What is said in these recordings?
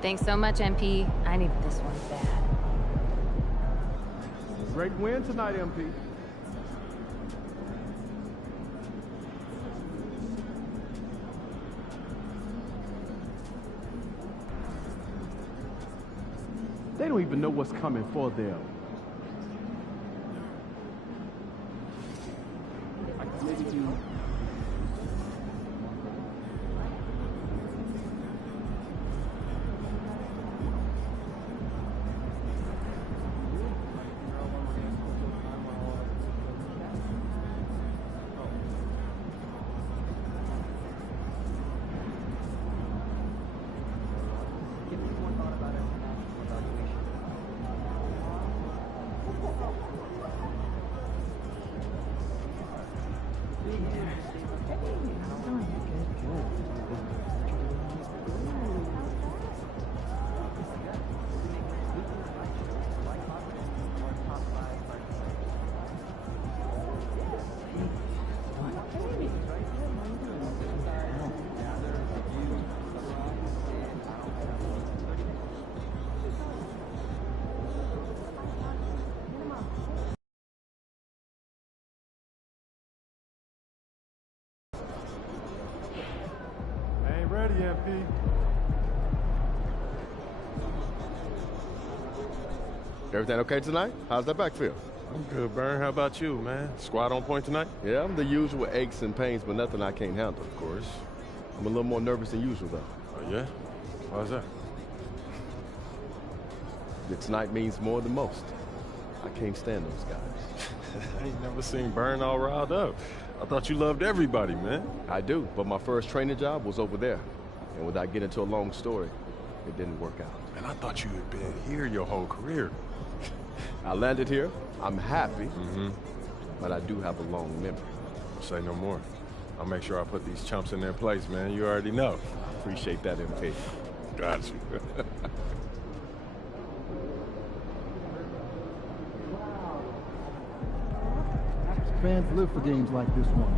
Thanks so much, MP. I needed this one bad. Great win tonight, MP. They don't even know what's coming for them. Ain't ready, MP. Everything okay tonight? How's that back feel? I'm good, Burn. How about you, man? Squad on point tonight? Yeah, I'm the usual aches and pains, but nothing I can't handle. Of course. I'm a little more nervous than usual, though. Oh, yeah? Why's that? Tonight means more than most. I can't stand those guys. I ain't never seen Burn all riled up. I thought you loved everybody, man. I do, but my first training job was over there. And without getting into a long story, it didn't work out. And I thought you had been here your whole career. I landed here. I'm happy, but I do have a long memory. Say no more. I'll make sure I put these chumps in their place, man. You already know. Appreciate that, MP. Got you. Fans live for games like this one.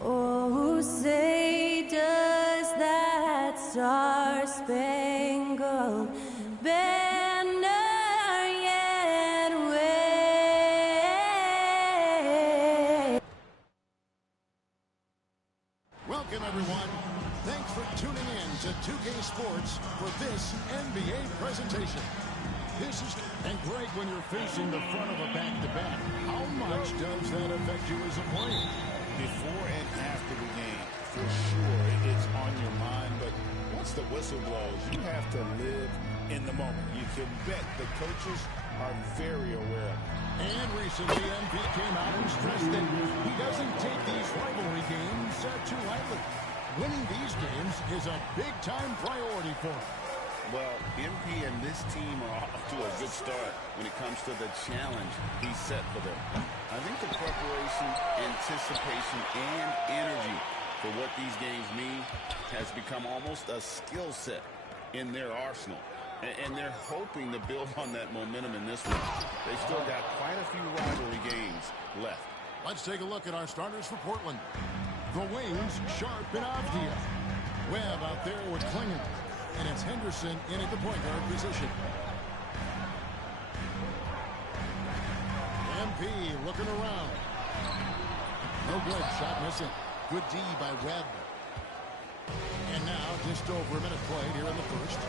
Oh, say does that star-spangled banner yet wave? Welcome, everyone. Thanks for tuning in to 2K Sports for this NBA presentation. This is, and Greg, when you're facing the front of a back-to-back, how much does that affect you as a player? Before and after the game, for sure, it's on your mind, but once the whistle blows, you have to live in the moment. You can bet the coaches are very aware of it. And recently, MP came out and stressed that he doesn't take these rivalry games too lightly. Winning these games is a big-time priority for him. Well, MP and this team are off to a good start when it comes to the challenge he set for them. I think the preparation, anticipation, and energy for what these games mean has become almost a skill set in their arsenal. And they're hoping to build on that momentum in this one. They've still got quite a few rivalry games left. Let's take a look at our starters for Portland. The wings, Sharp and Avdia. Webb out there with Klingon. And it's Henderson in at the point guard position. MP looking around. No good. Shot missing. Good D by Webb. And now just over a minute played here in the first.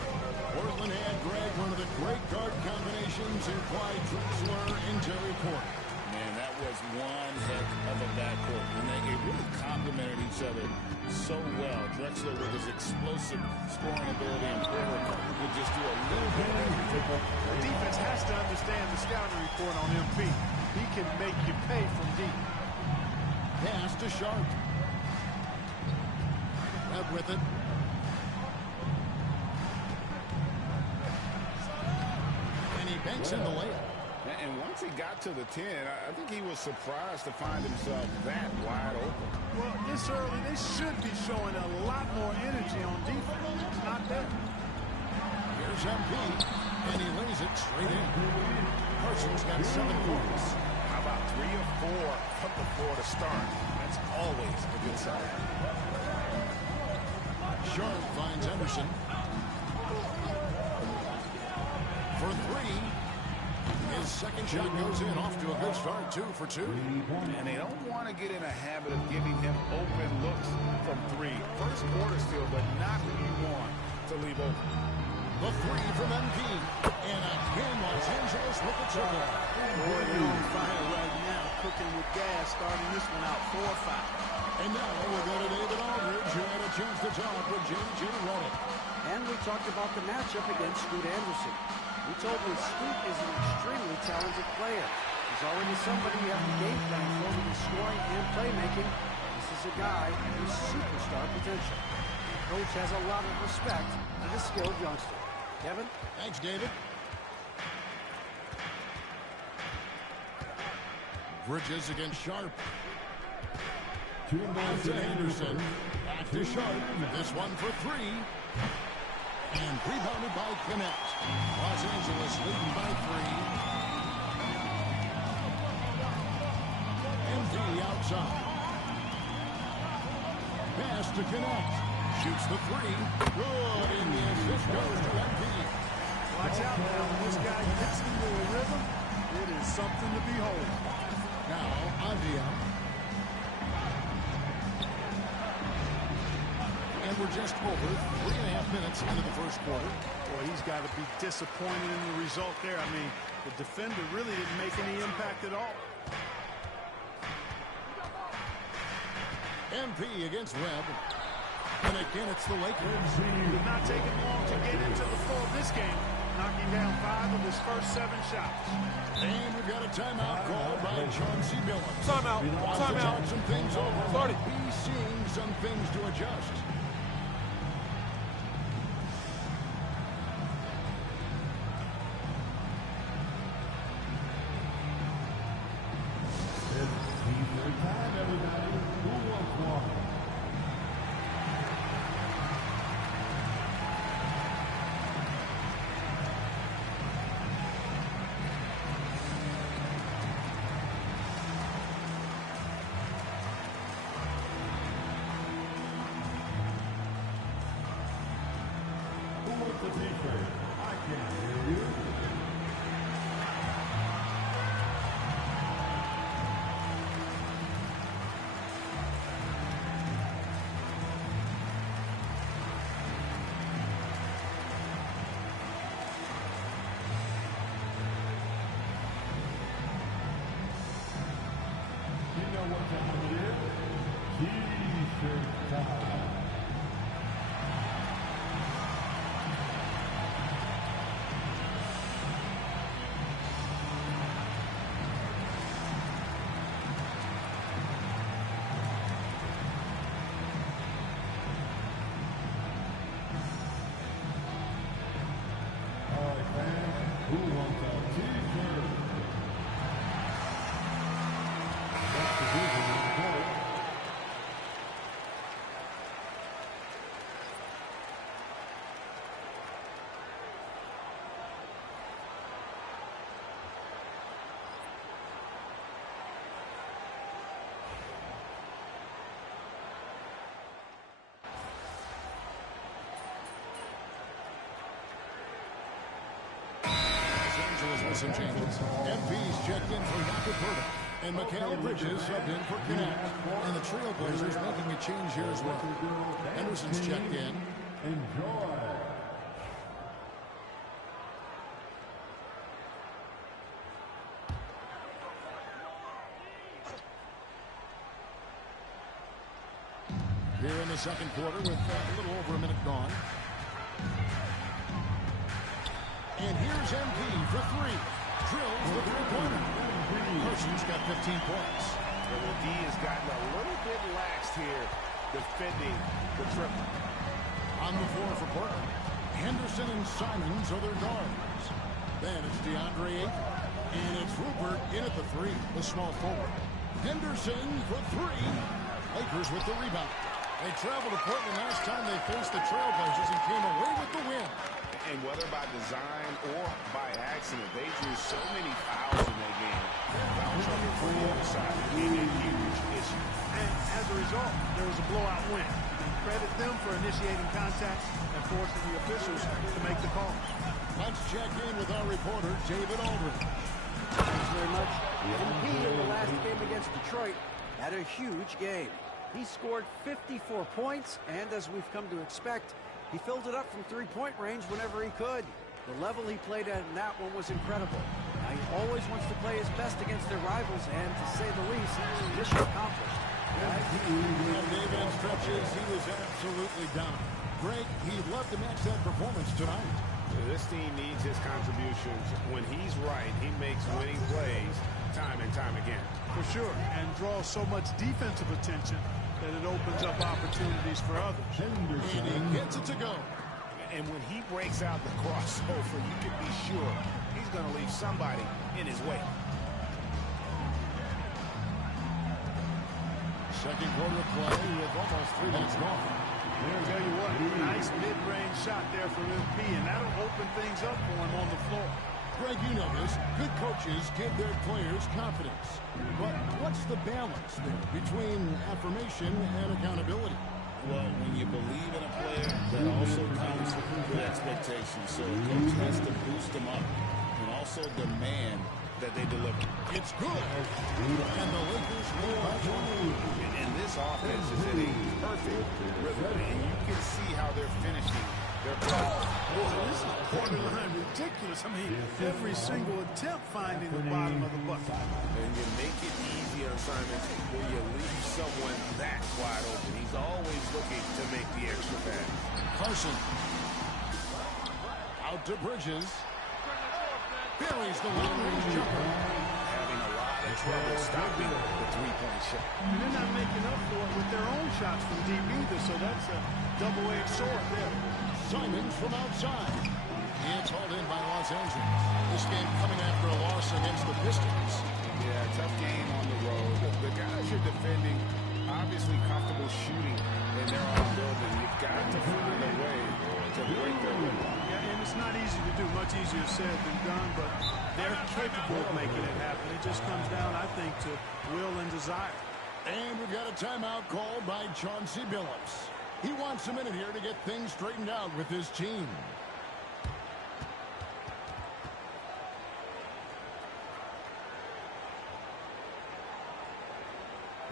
Portland had Greg one of the great guard combinations in Clyde Drexler and Terry Porter. Man, that was one heck of a backcourt. And they really complemented each other so well. Drexler with his explosive scoring ability and Porter would just do a little bit of everything. The defense has to understand the scouting report on MP. He can make you pay from deep. Pass to Sharp. Webb with it. And he banks in the layup. And once he got to the 10, I think he was surprised to find himself that wide open. Well, this early, they should be showing a lot more energy on defense. It's not there. Here's MP, and he lays it straight in. Carson's got 7 points. How about 3 or 4 from the floor to start? That's always a good sign. Sharp finds Henderson. For 3. His second shot goes in, off to a good start, 2 for 2. And they don't want to get in a habit of giving him open looks from 3. First quarter still, but not what you want to leave open. The 3 from MP. And again, Los Angeles with the triple. Boy, they're on fire right now, cooking with gas, starting this one out 4-5. And now we'll go to David Aldridge, who had a chance to talk with J.J. Redick. And we talked about the matchup against Scoot Anderson. We told him Scoot is an extremely talented player. He's already somebody you have to game plan for with his scoring and playmaking. This is a guy with superstar potential. The coach has a lot of respect for this skilled youngster. Kevin? Thanks, David. Bridges against Sharp. Back to Anderson. Back to Sharp. This one for 3. And rebounded by Connect. Los Angeles leading by 3. MP outside. Pass to Connect. Shoots the 3. Good. And the assist goes to MP. Watch out now. When this guy gets into a rhythm, it is something to behold. Now, Avdia. And we're just over 3.5 minutes into the first quarter. Boy, he's got to be disappointed in the result there. I mean, the defender really didn't make any impact at all. MP against Webb. And again, it's the Lakers. Did not take him long to get into the flow of this game. knocking down 5 of his first 7 shots. And we've got a timeout called by Chauncey Billups. Timeout. Timeout. Some things over. Start it. He's seeing some things to adjust. With some changes. MP's checked in for Jakob Poeltl. And Mikal Bridges subbed in for Connect. And the Trailblazers making a change here as well. Henderson's checked in. Enjoy. Here in the second quarter with a little over a minute gone. And here's MP for 3. Drills the three-pointer. Carson's got 15 points. Well, the D has gotten a little bit laxed here defending the triple. On the floor for Portland, Henderson and Simons are their guards. Then it's DeAndre Ayton. And it's Rupert in at the 3, the small forward. Henderson for 3. Lakers with the rebound. They traveled to Portland last time they faced the Trailblazers and came away with the win. And whether by design or by accident, they drew so many fouls in that game. Foul trouble for the other side became a huge issue. And as a result, there was a blowout win. And credit them for initiating contact and forcing the officials to make the call. Let's check in with our reporter, David Aldridge. Thanks very much. MP in the last game against Detroit had a huge game. He scored 54 points, and as we've come to expect, he filled it up from three-point range whenever he could. The level he played at in that one was incredible. Now, he always wants to play his best against their rivals, and to say the least, mission accomplished. Well, David, in stretches, he was absolutely dominant. Greg, he'd love to match that performance tonight. This team needs his contributions. When he's right, he makes winning plays time and time again. For sure, and draws so much defensive attention that it opens up opportunities for others. And he gets it to go. And when he breaks out the crossover, you can be sure he's going to leave somebody in his way. Second quarter play with almost 3 minutes gone. I'll tell you what, nice mid-range shot there from MP, and that'll open things up for him on the floor. Greg, you know this. Good coaches give their players confidence. But what's the balance there between affirmation and accountability? Well, when you believe in a player, that also comes with expectations. So a coach has to boost them up and also demand that they deliver. It's good. And the Lakers will have to move. And this offense is in a perfect rhythm. And you can see how they're finishing their play. Boy, this is borderline ridiculous. I mean, every single attempt finding the bottom of the bucket. And you make it easy on assignments where you leave someone that wide open. He's always looking to make the extra pass. Carson. Out to Bridges. Buries the long-range jumper. Having a lot of trouble stopping the three-point shot. And they're not making up for it with their own shots from deep either, so that's a double-edged sword there. Simons from outside. It's hauled in by Los Angeles. This game coming after a loss against the Pistons. Yeah, tough game on the road. The guys you're defending, obviously comfortable shooting in their own building. You've got to find a way to break their rhythm. Yeah, and it's not easy to do. Much easier said than done, but they're capable of making it happen. It just comes down, I think, to will and desire. And we've got a timeout called by Chauncey Billups. He wants a minute here to get things straightened out with his team.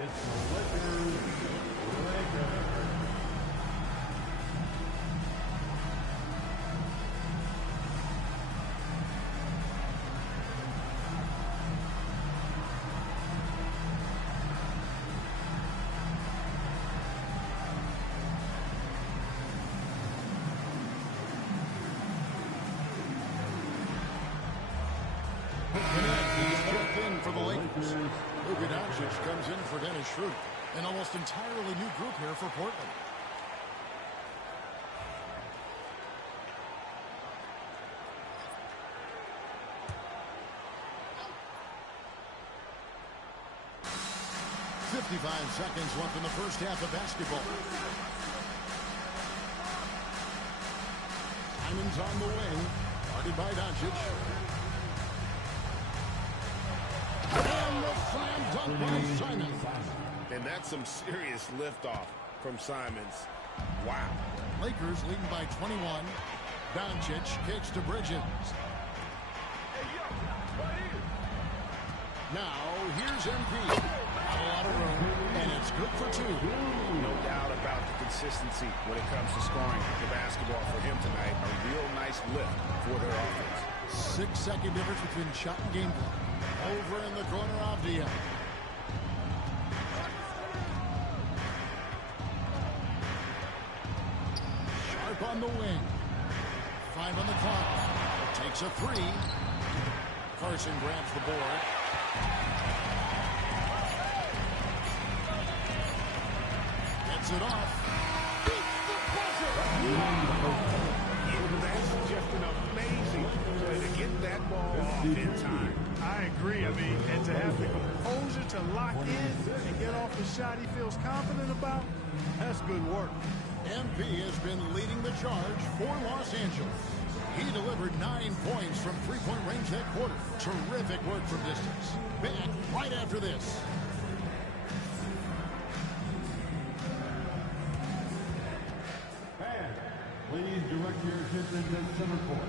It's the Lakers. For the Lakers. Luka Doncic comes in for Dennis Schroeder. An almost entirely new group here for Portland. "55 seconds left in the first half of basketball. Simons on the wing. Guarded by Doncic. And the slam dunk by Simons. And that's some serious liftoff from Simons. Wow. Lakers leading by 21. Doncic kicks to Bridges. Now, here's MP. Not a lot of room, and it's good for two. No doubt about the consistency when it comes to scoring the basketball for him tonight. A real nice lift for their offense. 6-second difference between shot and game clock. Over in the corner, Avdia. Sharp on the wing. 5 on the clock. Takes a three. Carson grabs the board. Gets it off. Beats the buzzer. That's just an amazing play to get that ball off in time. I agree. I mean, and to have the composure to lock in and get off the shot he feels confident about, that's good work. MP has been leading the charge for Los Angeles. He delivered 9 points from three-point range that quarter. Terrific work from distance. Back right after this. Fans, please direct your attention to center court.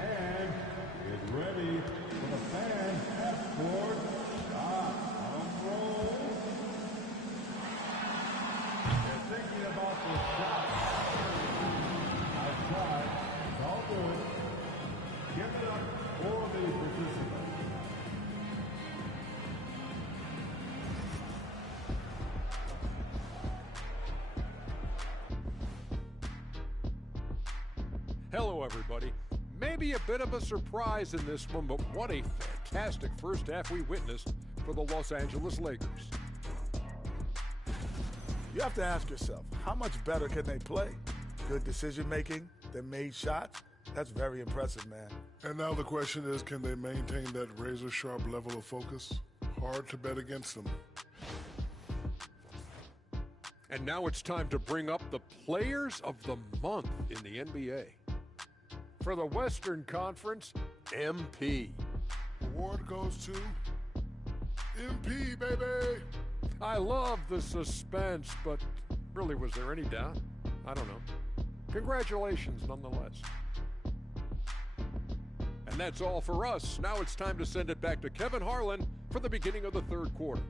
And get ready for the fan half-court shot on roll. They're thinking about the shot. Outside, it's all good. Give it up for the participants. Hello, everybody. Maybe a bit of a surprise in this one, but what a fantastic first half we witnessed for the Los Angeles Lakers. You have to ask yourself, how much better can they play? Good decision-making, they made shots. That's very impressive, man. And now the question is, can they maintain that razor-sharp level of focus? Hard to bet against them. And now it's time to bring up the Players of the Month in the NBA. For the Western Conference, MP. Award goes to MP, baby! I love the suspense, but really, was there any doubt? I don't know. Congratulations, nonetheless. And that's all for us. Now it's time to send it back to Kevin Harlan for the beginning of the third quarter.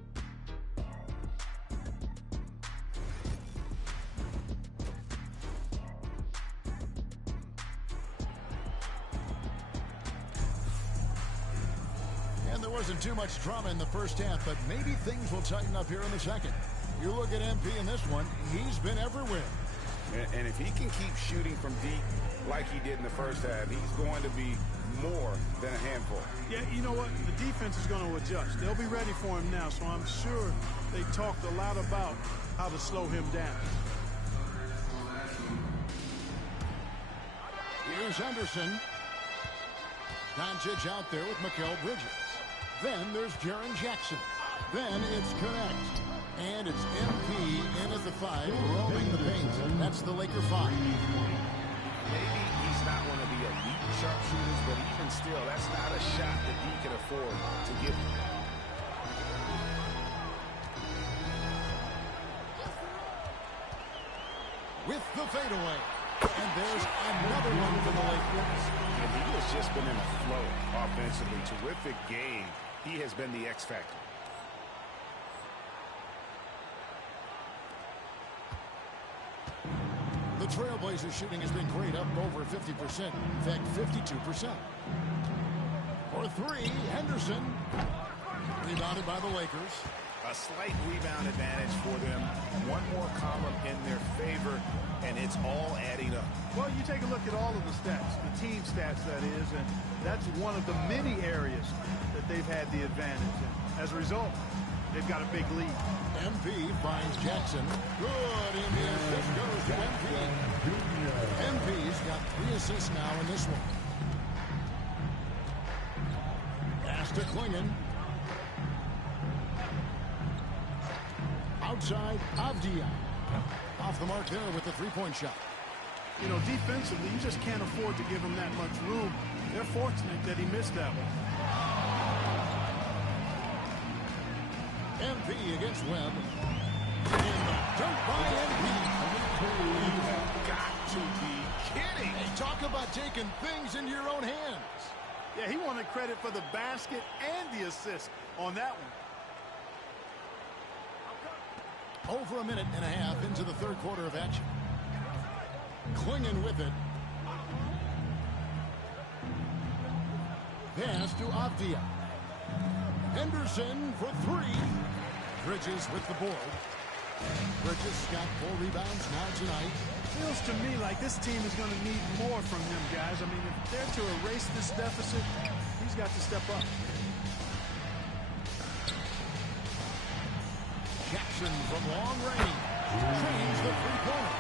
And there wasn't too much drama in the first half, but maybe things will tighten up here in the second. You look at MP in this one, he's been everywhere. And if he can keep shooting from deep like he did in the first half, he's going to be more than a handful. Yeah, you know what? The defense is going to adjust. They'll be ready for him now, so I'm sure they talked a lot about how to slow him down. Here's Henderson. Doncic out there with Mikal Bridges. Then there's Jaren Jackson. Then it's Connect. And it's MP in at the 5, roaming the paint. That's the Laker 5. Maybe he's not one of the elite sharpshooters, but even still, that's not a shot that he can afford to give him. With the fadeaway. And there's another one for the Lakers. And he has just been in a flow offensively. Terrific game. He has been the X factor. The Trailblazers shooting has been great, up over 50%. In fact, 52%. For 3, Henderson. Rebounded by the Lakers. A slight rebound advantage for them. One more column in their favor, and it's all adding up. Well, you take a look at all of the stats, the team stats, that is, and that's one of the many areas that they've had the advantage. And as a result, they've got a big lead. MP finds Jackson. Good, and the assist goes to MP. MP's got 3 assists now in this one. Pass to Klingon. Outside, Avdia. Off the mark there with the three-point shot. You know, defensively, you just can't afford to give him that much room. They're fortunate that he missed that one. MP against Webb. And the dunk by MP. You have got to be kidding. Hey, talk about taking things into your own hands. Yeah, he wanted credit for the basket and the assist on that one. Over a minute and a half into the third quarter of action. Klingon with it. Pass to Avdia. Henderson for 3. Bridges with the board. Bridges got 4 rebounds now tonight. Feels to me like this team is going to need more from him, guys. I mean, if they're to erase this deficit, he's got to step up. Jackson from long range. Trains the three-pointer.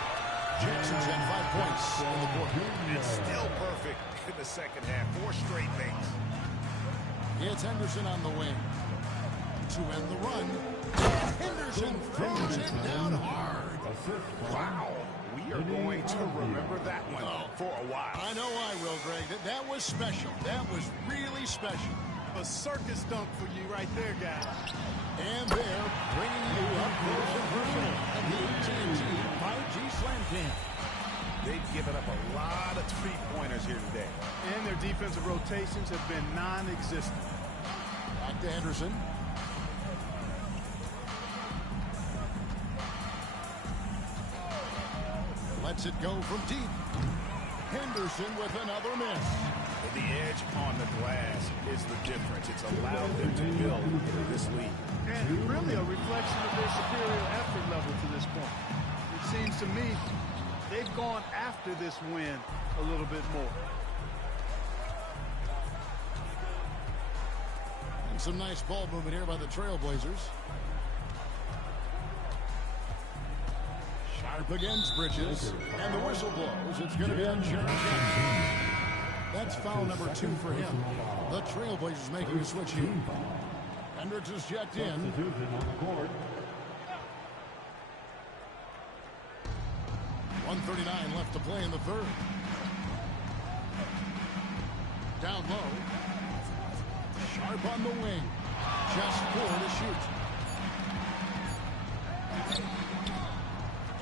Jackson's got 5 points in the quarter. It's still perfect in the second half. 4 straight things. It's Henderson on the wing. To end the run. Henderson throws it down hard. Wow. We are going to remember that one for a while. I know I will, Greg. That was special. That was really special. A circus dunk for you right there, guys. And they're bringing you up close and personal at the AT&T 5G Slam Camp. They've given up a lot of three-pointers here today. And their defensive rotations have been non-existent. Back to Henderson. Lets it go from deep. Henderson with another miss. The edge on the glass is the difference. It's allowed them to build this lead. And really a reflection of their superior effort level to this point. It seems to me they've gone after this win a little bit more. And some nice ball movement here by the Trailblazers. Sharp against Bridges. And the whistle blows. It's going to be on Jaren Jackson. That's foul number 2 for him. The Trailblazers making a switch here. Hendricks is checked in. 1:39 left to play in the third. Down low. Sharp on the wing. Just 4 to shoot.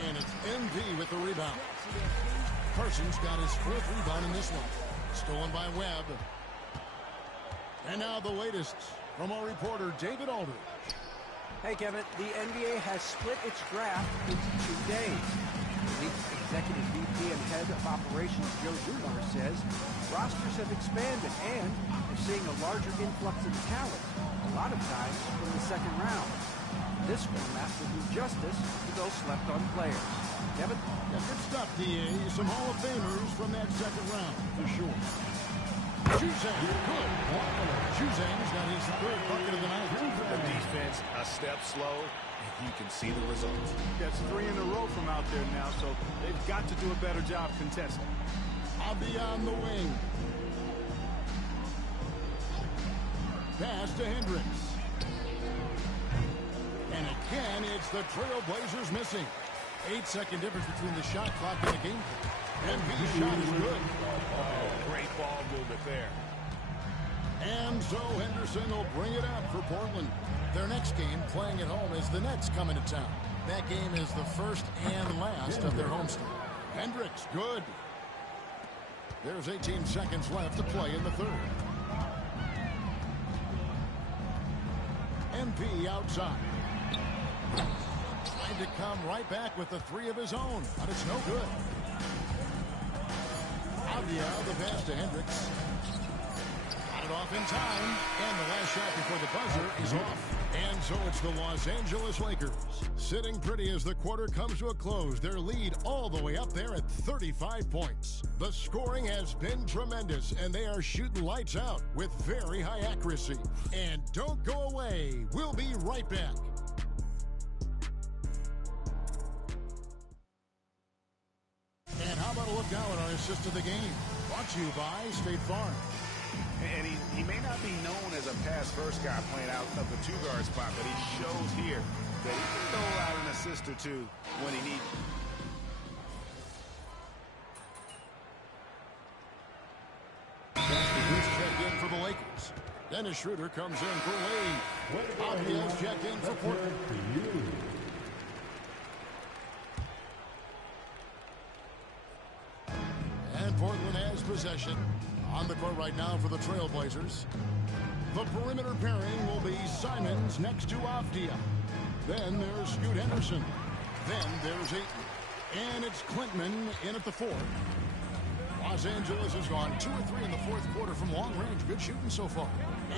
And it's MV with the rebound. Parsons got his 4th rebound in this one. Stolen by Webb. And now the latest from our reporter, David Aldridge. Hey, Kevin, the NBA has split its draft into 2 days. The league's executive VP and head of operations, Joe Dumars, says rosters have expanded and they're seeing a larger influx of talent, a lot of times from the second round. This format will do justice to those slept-on players. Kevin? Yeah, good stuff, D.A. Some Hall of Famers from that second round, for sure. Juzang, good. Juzang's got his third bucket of the night. The defense a step slow, and you can see the results. That's 3 in a row from out there now, so they've got to do a better job contesting. I'll be on the wing. Pass to Hendricks. And again, it's the Trailblazers missing. 8-second difference between the shot clock and the game. MP's shot is good. Oh, great ball movement there. And so Henderson will bring it up for Portland. Their next game, playing at home, is the Nets coming to town. That game is the first and last of their homestand. Hendricks, good. There's 18 seconds left to play in the third. MP outside. Trying to come right back with the 3 of his own, but it's no good. Avdia, the pass to Hendricks. Got it off in time, and the last shot before the buzzer is off. And so it's the Los Angeles Lakers sitting pretty as the quarter comes to a close. Their lead all the way up there at 35 points. The scoring has been tremendous, and they are shooting lights out with very high accuracy. And don't go away. We'll be right back. And how about a look now at our assist of the game? Brought to you by State Farm. And he may not be known as a pass-first guy playing out of the 2-guard spot, but he shows here that he can throw out an assist or two when he needs it. Who's checked in for the Lakers? Dennis Schroeder comes in for Lane. Avia's checked in for Portland. And Portland has possession. On the court right now for the Trailblazers. The perimeter pairing will be Simons next to Avdia. Then there's Scoot Henderson. Then there's Ayton. And it's Klintman in at the 4. Los Angeles has gone 2 or 3 in the fourth quarter from long range. Good shooting so far.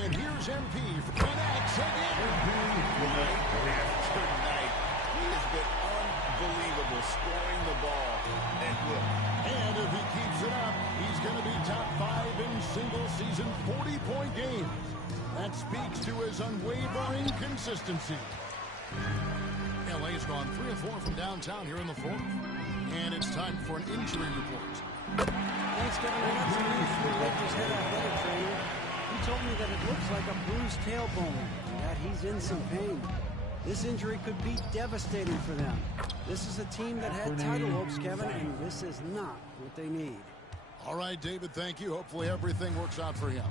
And here's MP for connects again. After night, he has been unbelievable scoring the ball and will. And if he keeps it up, he's going to be top 5 in single-season 40-point games. That speaks to his unwavering consistency. LA's gone 3 of 4 from downtown here in the fourth. And it's time for an injury report. Thanks, Kevin. I got some news from the Lakers head athletic trainer. He told me that it looks like a bruised tailbone, that he's in some pain. This injury could be devastating for them. This is a team that had title hopes, Kevin, and this is not what they need. All right, David, thank you. Hopefully everything works out for him.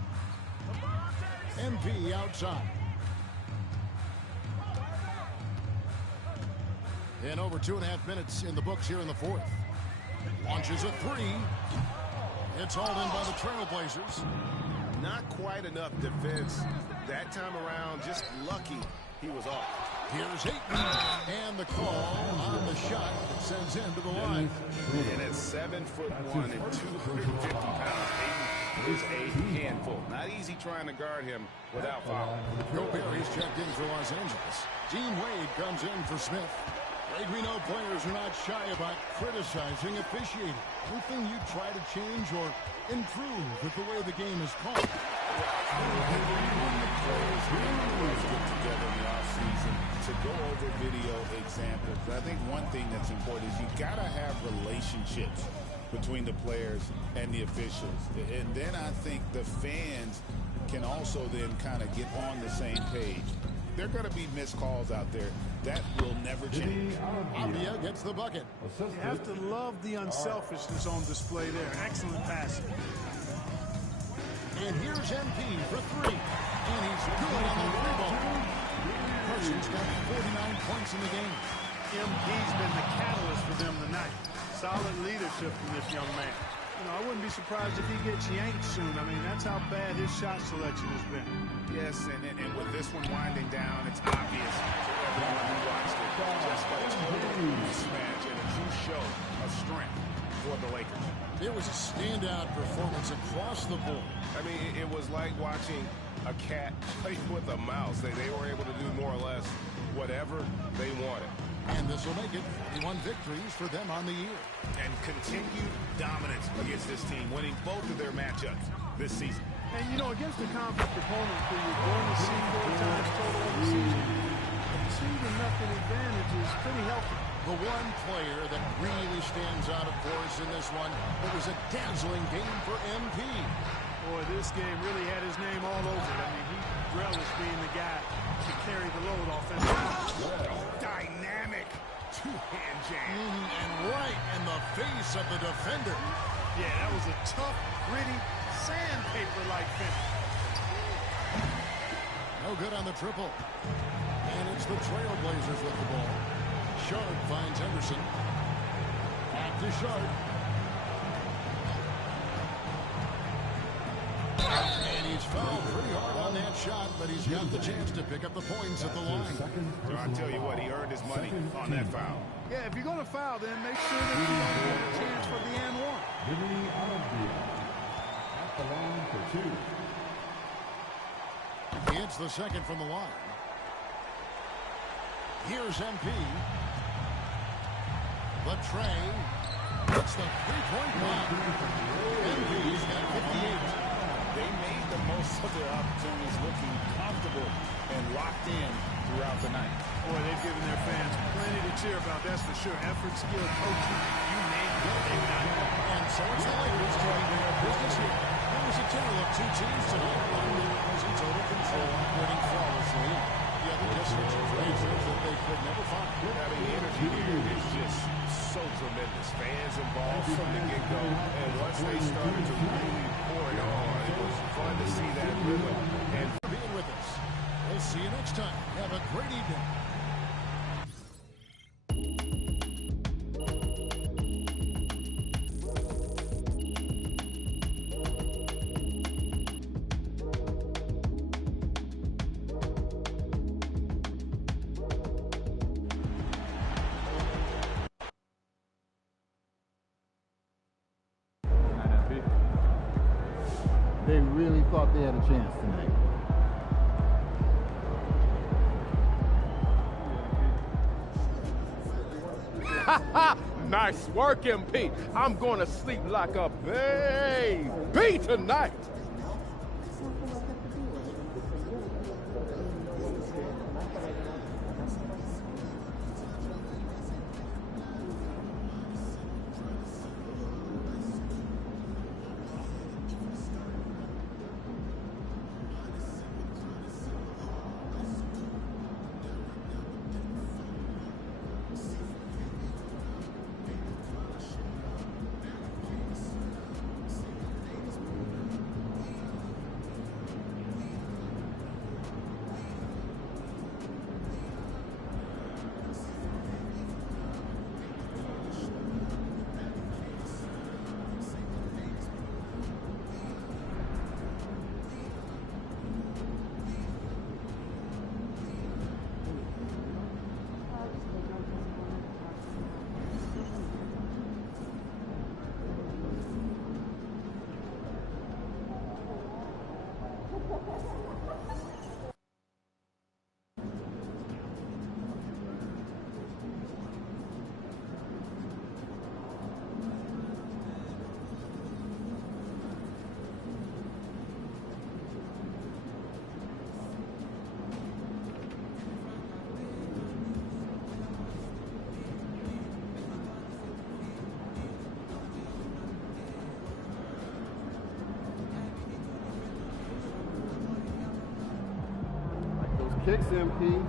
MP outside. And over 2.5 minutes in the books here in the fourth. Launches a 3. It's hauled in by the Trailblazers. Not quite enough defense that time around. Just lucky he was off. Here's Ayton, and the call on the shot that sends him to the line. And at 7'1" and 250 pounds, Ayton is a handful. Not easy trying to guard him without foul. Gobert is checked in for Los Angeles. Dean Wade comes in for Smith. Greg, we know players are not shy about criticizing officiating. Anything you try to change or improve with the way the game is called? When the players get together in the offseason to go over video examples. I think one thing that's important is you got to have relationships between the players and the officials. And then I think the fans can also then kind of get on the same page. There are going to be missed calls out there. That will never change. Avdia gets the bucket. You have to love the unselfishness on display there. Excellent passing. And here's MP for 3. And he's good on the rebound. Carson's got 49 points in the game. MP's been the catalyst for them tonight. Solid leadership from this young man. You know, I wouldn't be surprised if he gets yanked soon. I mean, that's how bad his shot selection has been. Yes, and with this one winding down, it's obvious to everyone who watched it. Just a total mismatch and a true show of strength for the Lakers. It was a standout performance across the board. I mean, it was like watching a cat play with a mouse. They were able to do more or less whatever they wanted. And this will make it 41 victories for them on the year. And continued dominance against this team, winning both of their matchups this season. And, you know, against a conference opponent who you're going to see 4 times total of the season, a 2-0 advantage is pretty healthy. The one player that really stands out, of course, in this one, it was a dazzling game for MP. Boy, this game really had his name all over it. I mean, he relished being the guy to carry the load offensively. Dynamic two-hand jam. And right in the face of the defender. Yeah, that was a tough, gritty, sandpaper-like finish. No good on the triple. And it's the Trailblazers with the ball. Sharp finds Henderson. Back to Sharp. And he's fouled pretty hard on that shot, but he's got the chance to pick up the points at the line. So I tell you what, he earned his money on that foul. Yeah, if you're going to foul, then make sure that you don't get a chance for the and one. Jimmy Alabia at the line for 2. It's the second from the line. Here's MP. The tray. It's the three-point bomb. MP's got 58. They made the most of their opportunities, looking comfortable and locked in throughout the night. Boy, they've given their fans plenty to cheer about, that's for sure. Effort, skill, coaching, you name it, they've got it. And so it's the Lakers taking care of business here. It was a tale of two teams tonight. One was in total control, operating flawlessly. The other just switching phrases that they could never find. Having the energy here is just so tremendous. Fans involved from the get-go. And once they started to really pour it on, it was fun to see that rhythm. And being with us. We'll see you next time. Have a great evening. They really thought they had a chance tonight. Nice work, MP. I'm going to sleep like a baby tonight. Kicks, MP.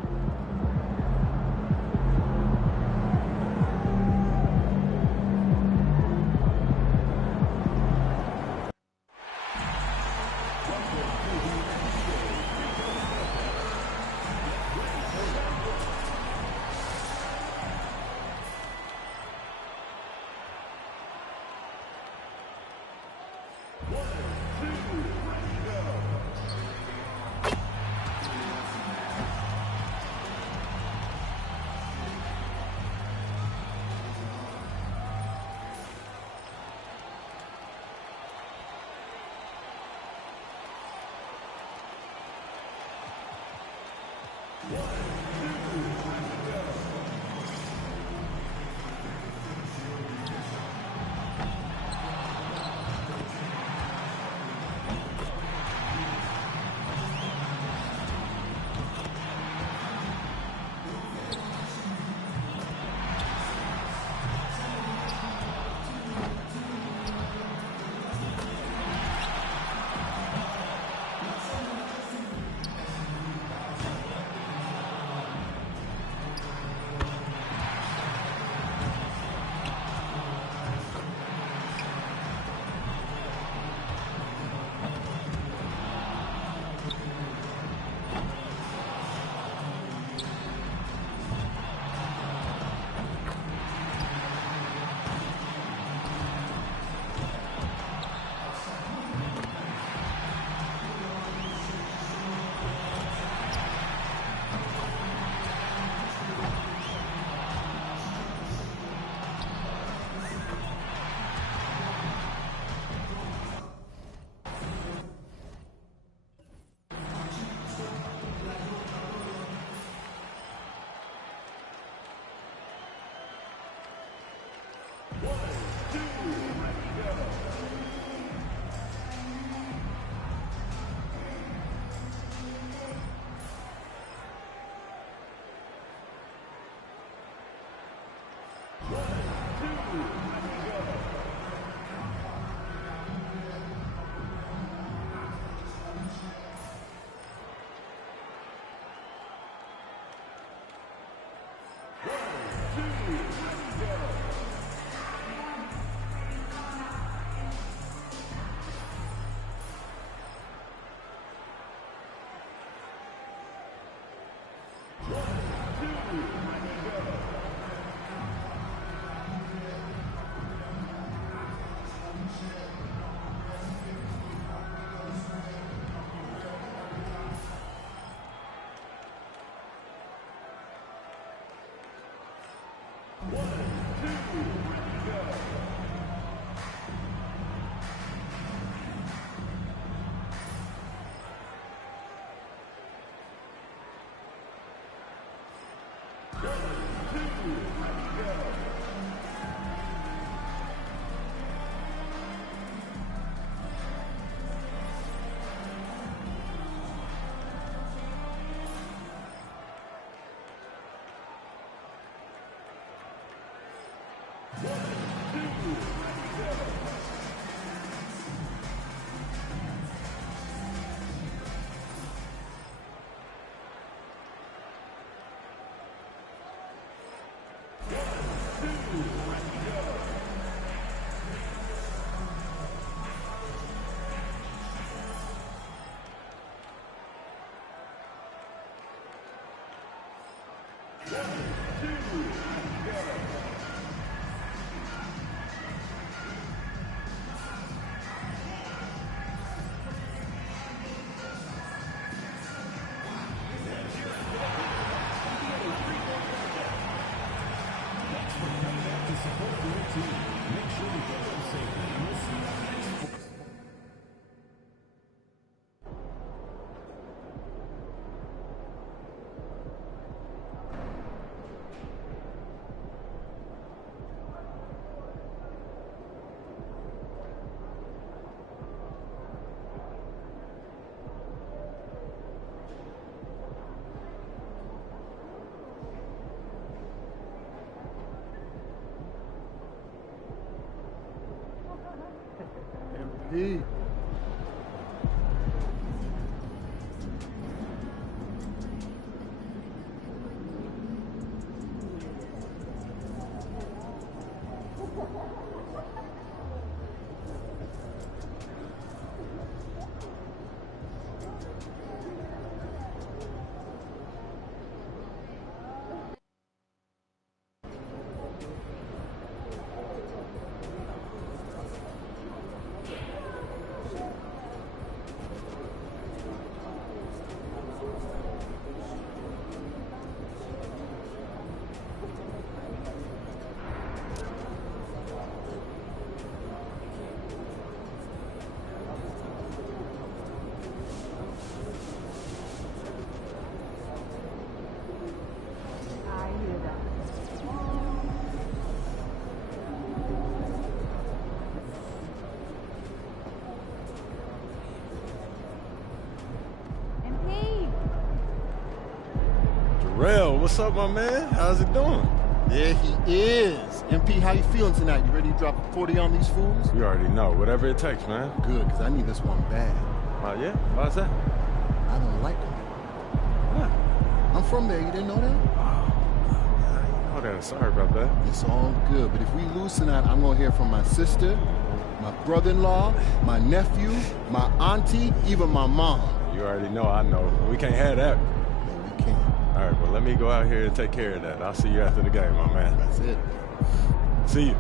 MP. Jarrell, what's up, my man? How's it doing? There he is. MP, how you feeling tonight? You ready to drop 40 on these fools? You already know. Whatever it takes, man. Good, because I need this one bad. Oh, yeah? Why's that? I don't like them. What? I'm from there. You didn't know that? Oh, I that. Sorry about that. It's all good. But if we lose tonight, I'm going to hear from my sister, my brother-in-law, my nephew, my auntie, even my mom. You already know I know. We can't have that. No, we can't. All right, well, let me go out here and take care of that. I'll see you after the game, my man. That's it. See you.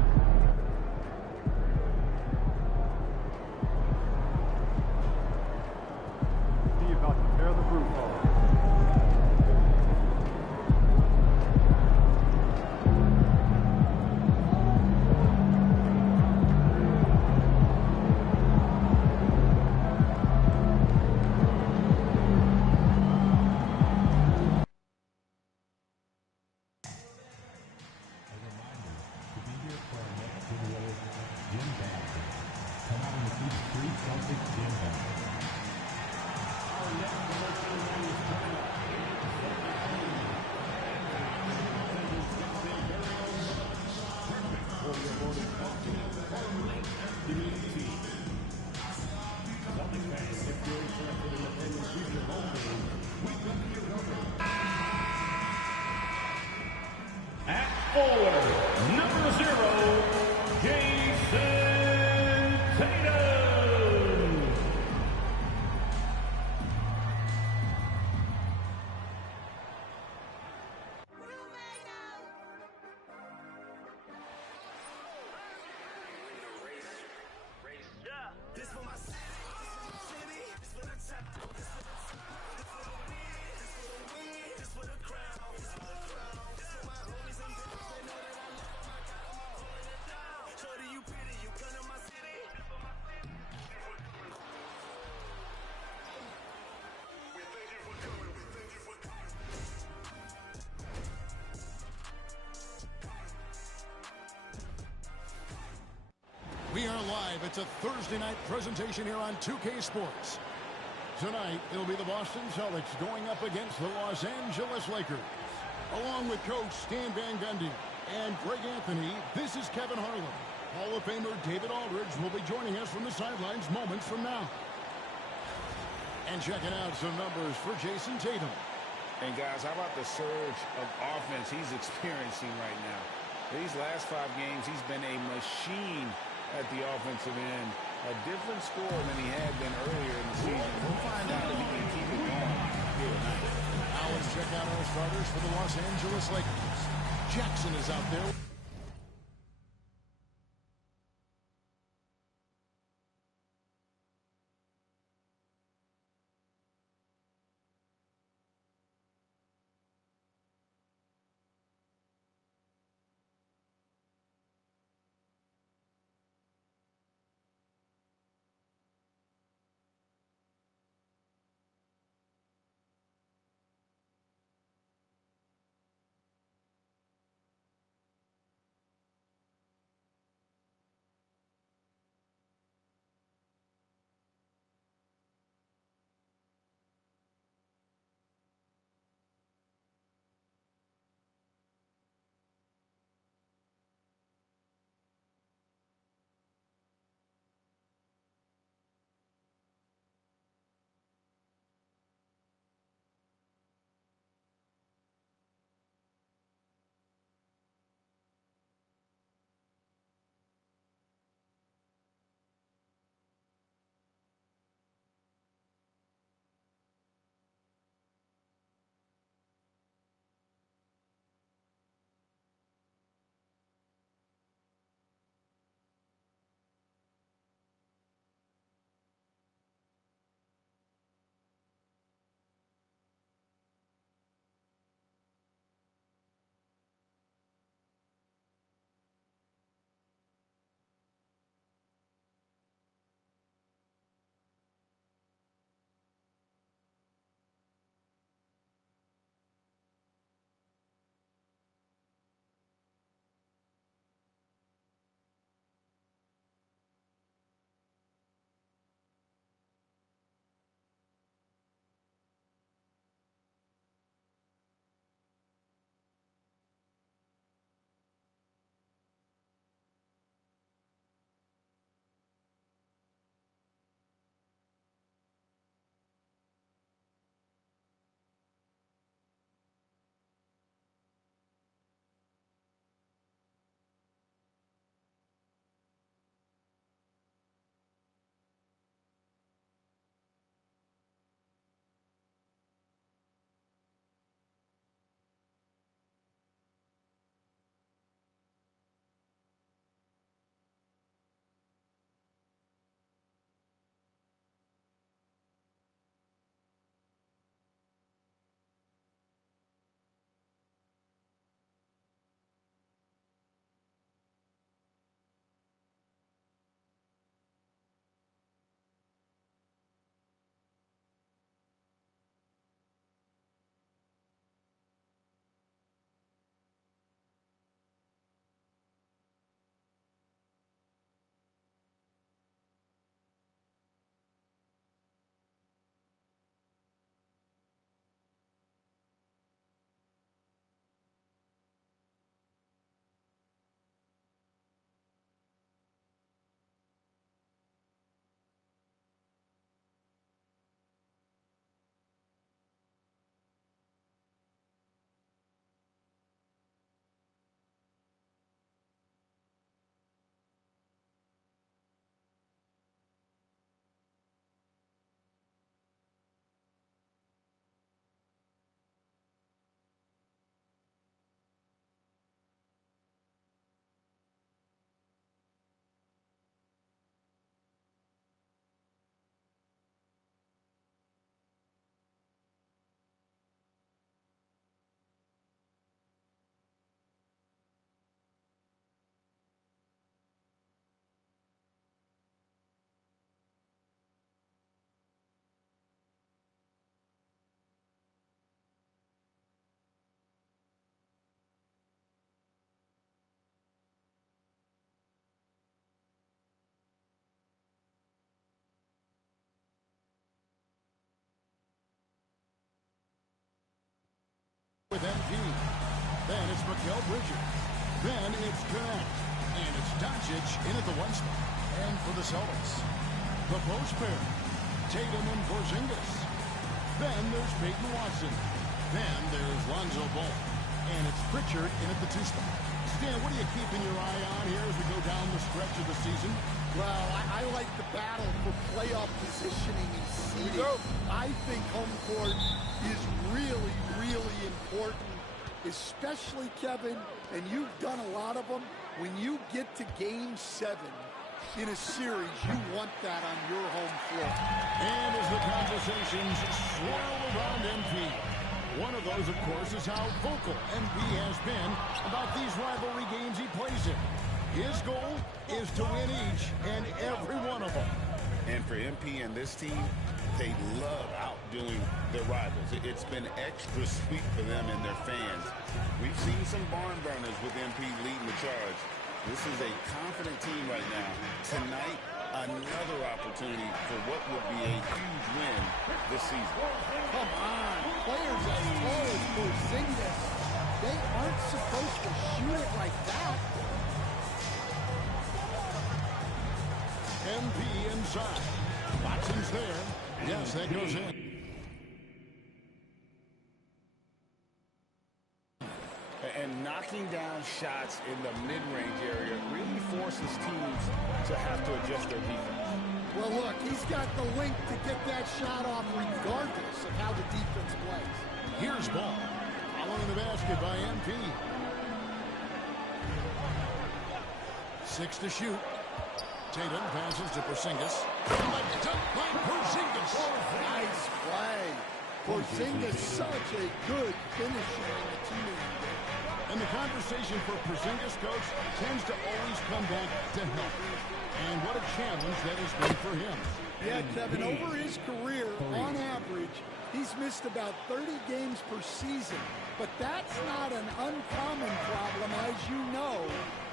He about to tear the roof off. Number 0, Jason Tatum. We are live. It's a Thursday night presentation here on 2K Sports. Tonight, it'll be the Boston Celtics going up against the Los Angeles Lakers. Along with Coach Stan Van Gundy and Greg Anthony, this is Kevin Harlan. Hall of Famer David Aldridge will be joining us from the sidelines moments from now. And checking out some numbers for Jason Tatum. And guys, how about the surge of offense he's experiencing right now? These last 5 games, he's been a machine at the offensive end. A different score than he had been earlier in the season. We'll find out if he can keep it going here tonight. Now let's check out our starters for the Los Angeles Lakers. Jackson is out there. with MP. Then it's Mikal Bridges. Then it's Connect. And it's Doncic in at the one spot. And for the Celtics, the post pair, Tatum and Porzingis. Then there's Peyton Watson. Then there's Lonzo Ball. And it's Pritchard in at the two spot. Dan, what are you keeping your eye on here as we go down the stretch of the season? Well, I like the battle for playoff positioning and seeding. I think home court is really, really important, especially, Kevin, and you've done a lot of them. When you get to Game 7 in a series, you want that on your home floor. And as the conversations swirl around MP, one of those, of course, is how vocal MP has been about these rivalry games he plays in. His goal is to win each and every one of them. And for MP and this team, they love outdoing their rivals. It's been extra sweet for them and their fans. We've seen some barn burners with MP leading the charge. This is a confident team right now. Tonight, another opportunity for what would be a huge win this season. Come on, players as tall as Porzingis, they aren't supposed to shoot it like that. MP inside. Watson's there. Yes, that goes in. And knocking down shots in the mid-range area really forces teams to have to adjust their defense. Well, look, he's got the length to get that shot off regardless of how the defense plays. Here's Ball. Following the basket by MP. 6 to shoot. Tatum passes to Porzingis. And the dunk by Porzingis. Nice play. Porzingis, such a good finisher in the team. And the conversation for Porzingis, coach, tends to always come back to health. And what a challenge that has been for him. Yeah, Kevin, over his career, on average, he's missed about 30 games per season. But that's not an uncommon problem, as you know,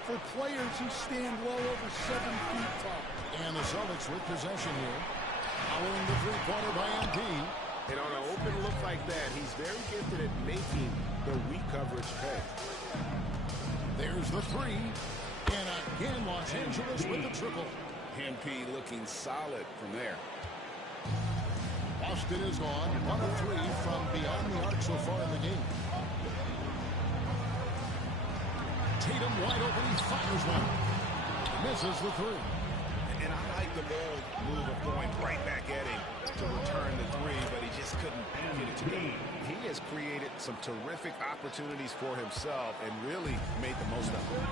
for players who stand well over 7 feet tall. And the Celtics with possession here. Following the three-pointer by MP. And on an open look like that, he's very gifted at making the weak coverage pay. There's the three. And again, Los Angeles with the triple. MP looking solid from there. Boston is on 1 of 3 from beyond the arc so far in the game. Tatum wide open, he fires one. Misses the three. And I like the bold move of going right back at him to return the three, but he just couldn't get it to go. He has created some terrific opportunities for himself and really made the most of it.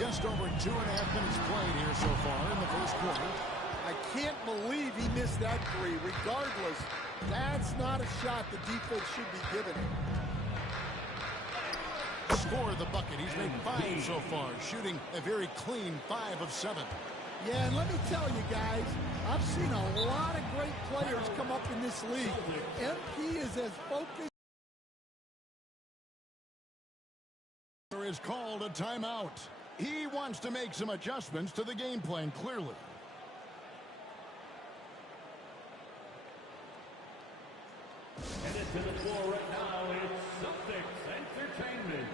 Just over 2.5 minutes played here so far in the first quarter. I can't believe he missed that three. Regardless, that's not a shot the defense should be giving him. Scored the bucket. He's made 5 so far, shooting a very clean 5 of 7. Yeah, and let me tell you guys, I've seen a lot of great players come up in this league. MP is as focused. Is called a timeout. He wants to make some adjustments to the game plan, clearly. Headed to the floor right now, it's Celtics Entertainment.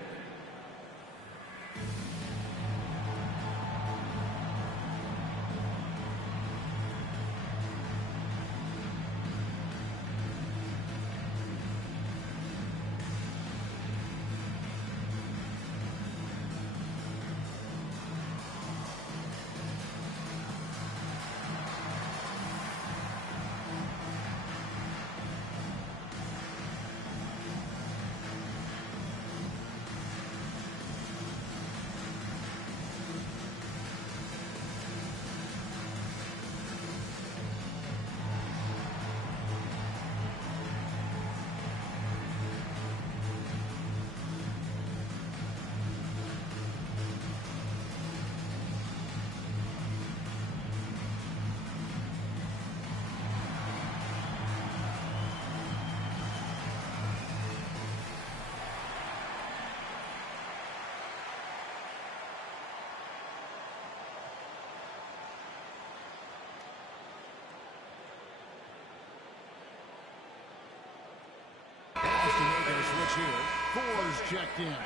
here. Thor's checked in.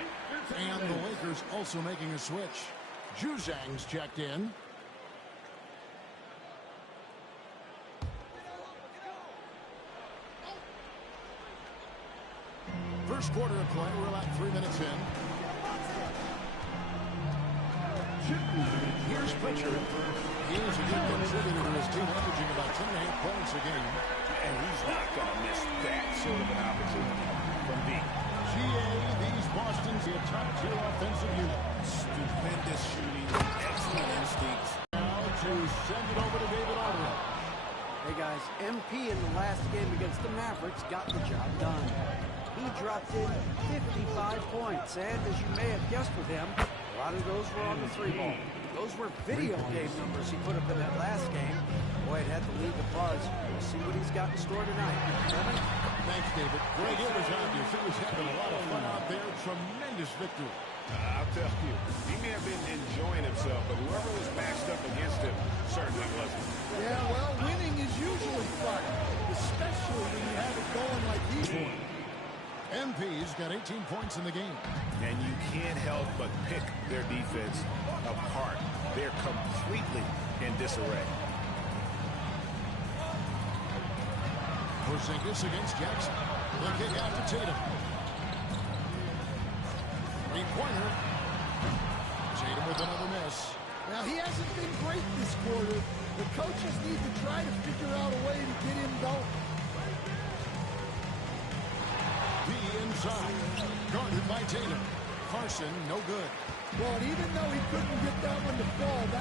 And the Lakers also making a switch. Juzang's checked in. First quarter of play. We're about 3 minutes in. Here's Pritchard. He is a good contributor to his team, averaging about 10.5 points a game. And he's not going to miss that sort of an opportunity from deep. GA, these Boston's a top-tier offensive unit. Stupendous shooting, excellent instincts. Now to send it over to David Aldridge. Hey guys, MP in the last game against the Mavericks got the job done. He dropped in 55 points, and as you may have guessed with him, a lot of those were on the 3-ball. Those were video game numbers he put up in that last game. Boy, it had the league a buzz. We'll see what he's got in store tonight. Kevin? Thanks, David. Greg, it was obvious. He was having a lot of fun out there. Tremendous victory. I'll tell you, he may have been enjoying himself, but whoever was matched up against him certainly wasn't. Yeah, well, winning is usually fun, especially when you have it going like he's won. MP's got 18 points in the game. And you can't help but pick their defense apart. They're completely in disarray. Porzingis against Jackson. The kick out to Tatum. Three-pointer. Tatum with another miss. Now, he hasn't been great this quarter. The coaches need to try to figure out a way to get him going. The inside. Guarded by Tatum. Carson, no good. Well, even though he couldn't get that one to fall, that